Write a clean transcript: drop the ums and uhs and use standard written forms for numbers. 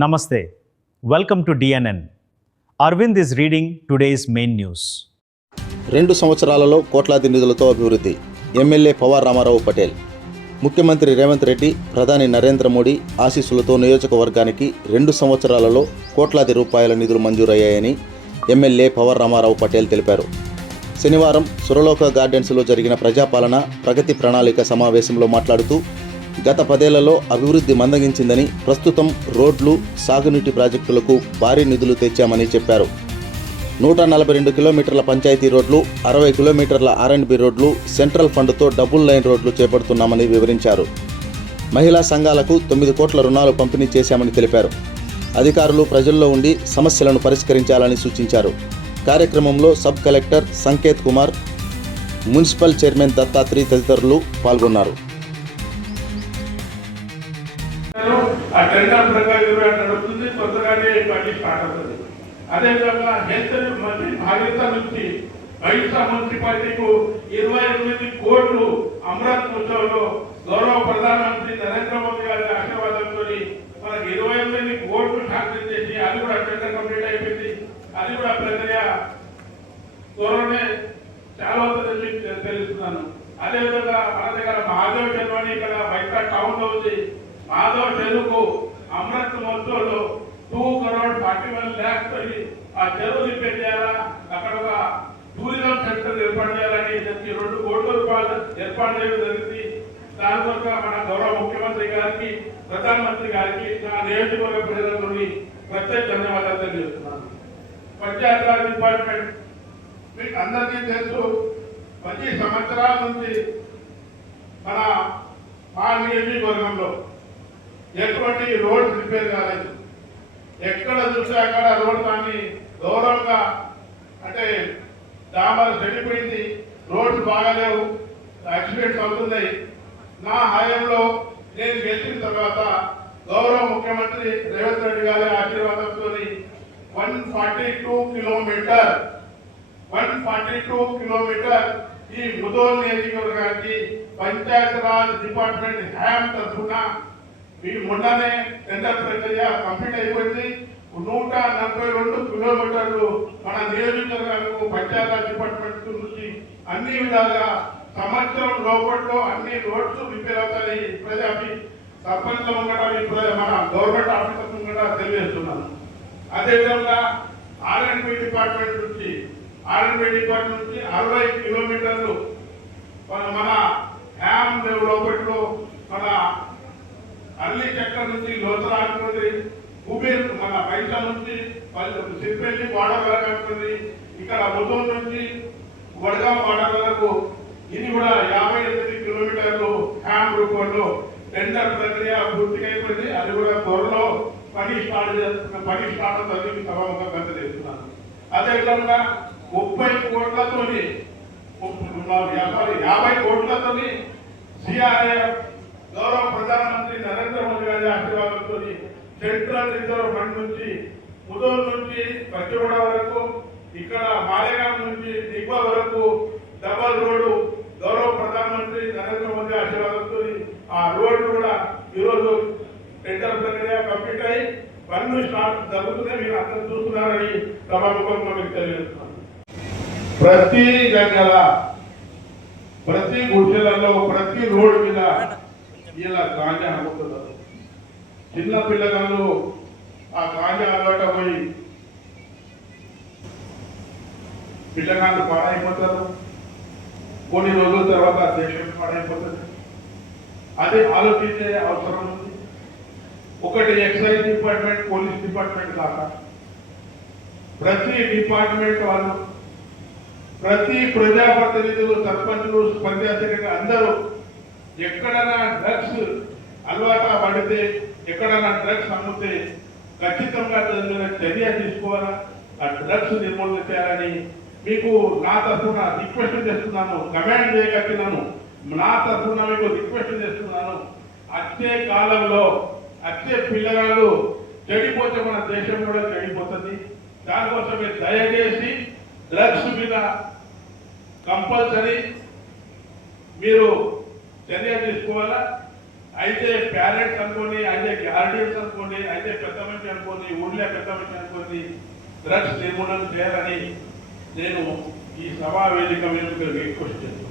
Namaste. Welcome to DNN. Arvind is reading today's main news. 2 సంవత్సరాలలో కోట్లాది నిధులతో అభివృద్ధి. ఎమ్మెల్యే పవార్ రామారావు పటేల్. ముఖ్యమంత్రి రేవంత్ రెడ్డి, ప్రధాని నరేంద్ర మోడీ ఆశీస్సులతో నియోజకవర్గానికి 2 సంవత్సరాలలో కోట్లాది రూపాయల నిధులు మంజూరయ్యాయని ఎమ్మెల్యే పవార్ రామారావు పటేల్ తెలిపారు. శనివారం సురలోక గార్డెన్స్లో జరిగిన ప్రజాపాలన ప్రగతి ప్రణాళిక సమావేశంలో మాట్లాడుతూ గత 10 ఏళ్లలో అభివృద్ధి మందగించిందని, ప్రస్తుతం రోడ్లు, సాగునీటి ప్రాజెక్టులకు భారీ నిధులు తెచ్చామని చెప్పారు. 142 కిలోమీటర్ల పంచాయతీ రోడ్లు, 60 కిలోమీటర్ల R&B రోడ్లు, సెంట్రల్ ఫండ్తో డబుల్ లైన్ రోడ్లు చేపడుతున్నామని వివరించారు. మహిళా సంఘాలకు 9 కోట్ల రుణాలు పంపిణీ చేశామని తెలిపారు. అధికారులు ప్రజల్లో ఉండి సమస్యలను పరిష్కరించాలని సూచించారు. కార్యక్రమంలో sub collector Sanket Kumar, municipal chairman Dattatri తదితరులు పాల్గొన్నారు. ఆ టెండర్ ప్రకారం నడుస్తుంది, కొత్తగానే పని స్టార్ట్ అవుతుంది. అదేవిధంగా హెల్త్ మంత్రి భాగీరథ నుంచి బైసా మున్సిపాలిటీకు 28 కోట్లు అమృత్ మహోత్సవంలో గౌరవ ప్రధానమంత్రి నరేంద్ర మోదీ గారి ఆశీర్వాదంతో మనకు 28 కోట్లు శాంక్షన్ చేసి అది కూడా టెండర్ కంప్లీట్ అయిపోయింది. అది కూడా ప్రక్రియ త్వరలోనే చాలా అవుతుందని తెలుస్తున్నాను. అదేవిధంగా మన దగ్గర మాధవ్ చెరువు ఇక్కడ బైసా టౌన్ లో ఉంది. మాధవ్ చెరువుకు అమృత్ మహోత్సవంలో 2,41,00,000 ఆ చెరువు రిపేర్ చేయాలా, అక్కడ ఒక టూరిజం సెంటర్ ఏర్పాటు చేయాలని 2 కోట్ల రూపాయలు ఏర్పాటు చేయడం జరిగింది. దానికోసం మన గౌరవ ముఖ్యమంత్రి గారికి, ప్రధానమంత్రి గారికి నా నియోజకవర్గ ప్రజల నుండి ప్రత్యేక ధన్యవాదాలు తెలియజేస్తున్నాను. పంచాయతీరాజ్ డిపార్ట్మెంట్ మీకు అందరికీ తెలుసు, 10 సంవత్సరాల నుంచి మా నియోజకవర్గంలో ఎటువంటి రోడ్స్ రిపేర్ కాలేదు. ఎక్కడ చూస్తే అక్కడ రోడ్ కానీ గౌరవంగా అంటే డాంబర్ చెడిపోయింది, రోడ్స్ బాగాలేవు, యాక్సిడెంట్స్ అవుతున్నాయి. నా హయాంలో నేను గెలిచిన తర్వాత గౌరవ ముఖ్యమంత్రి రేవంత్ రెడ్డి గారి ఆశీర్వాదంతో 142 కిలోమీటర్ ఈ ముదోల్ నియోజకవర్గానికి పంచాయతీరాజ్ డిపార్ట్మెంట్ హ్యామ్ తరఫున మీ మొన్ననే టెండర్ ప్రక్రియ కంప్లీట్ అయిపోయింది. 142 కిలోమీటర్లు మన నియోజకవర్గాలకు పంచాయతీరాజ్ డిపార్ట్మెంట్ నుంచి అన్ని విధాలుగా సంవత్సరం లోపట్లో అన్ని రోడ్స్ రిపేర్ అవుతాయి. ప్రజాపి సర్పంచ్ మన గవర్నమెంట్ ఆఫీసర్ కూడా తెలియజేస్తున్నాను. అదేవిధంగా R&B డిపార్ట్మెంట్ నుంచి 60 కిలోమీటర్లు మన హ్యామ్ లోపట్లో మన అర్లీ చక్ర నుంచి లోతరాకుంది, కుబేర్ మన బయట నుంచి సిరిపల్లి బార్డర్ వరకు ఉంటుంది. ఇక్కడ ముదూరు నుంచి వడగాం బార్డర్ వరకు ఇది కూడా 58 కిలోమీటర్లు హ్యామ్ రూపంలో టెండర్ ప్రక్రియ పూర్తిగా అయిపోయింది. అది కూడా త్వరలో పని స్టార్ట్ అవుతుంది. సభాముఖంగా తెలియజేస్తున్నాను. అదేవిధంగా 30 కోట్లతోని 50 కోట్లతోని సిఆర్ఏఎఫ్ గౌరవ ప్రధానమంత్రి నరేంద్ర మోదీ గారి ఆశీర్వాదంతో సెంట్రల్ రిజర్వ్ ఫండ్ నుంచి ముదోల్ నుంచి పచ్చిగూడ వరకు, ఇక్కడ మాలేగాం నుంచి దిగ్వ వరకు డబల్ రోడ్డు గౌరవ ప్రధానమంత్రి నరేంద్ర మోదీ ఆశీర్వాదంతో ఆ రోడ్డు కూడా ఈరోజు టెండర్ ప్రక్రియ కంప్లీట్ అయ్యి పనులు స్టార్ట్ జరుగుతుంది. మీరు అందరూ చూస్తున్నారని సభాముఖంగా మీకు తెలియజేస్తున్నాను. ప్రతి గంగల, ప్రతి గుడిసెలలో, ప్రతి రోడ్డు మీద ఇలా గాంజా అమ్ముతున్నారు. చిన్న పిల్లగాళ్ళు ఆ గాంజా అలవాటు పోయి పిల్లగాళ్ళు పాడైపోతారు. కొన్ని రోజుల తర్వాత దేశం పాడైపోతుంది. అదే ఆలోచించే అవసరం ఉంది. ఒకటి ఎక్సైజ్ డిపార్ట్మెంట్, పోలీస్ డిపార్ట్మెంట్ కాక ప్రతి డిపార్ట్మెంట్ వాళ్ళు, ప్రతి ప్రజాప్రతినిధులు, సర్పంచులు, పంచాయతీ అందరూ ఎక్కడైనా డ్రగ్స్ అలవాటు పడితే, ఎక్కడైనా డ్రగ్స్ అమ్మితే ఖచ్చితంగా చర్య తీసుకోవాలా, ఆ డ్రగ్స్ నిర్మూలన చేయాలని మీకు నా తరఫున రిక్వెస్ట్ చేస్తున్నాను. కమాండ్ చేయగలిగినాను. నా తరఫున మీకు రిక్వెస్ట్ చేస్తున్నాను. వచ్చే కాలంలో వచ్చే పిల్లగాళ్ళు చెడిపోతే మన దేశం కూడా చెడిపోతుంది. దానికోసమే దయచేసి డ్రగ్స్ మీద కంపల్సరీ మీరు చర్య తీసుకోవాలా. అయితే పేరెంట్స్ అనుకోని, అయితే గార్డియన్స్ అనుకోని, అయితే పెద్ద మనిషి అనుకోని, ఊళ్ళో పెద్ద మనిషి అనుకోని డ్రగ్స్ నిర్మూలన చేయాలని నేను ఈ సభా వేదిక మీద రిక్వెస్ట్ చేస్తున్నాను.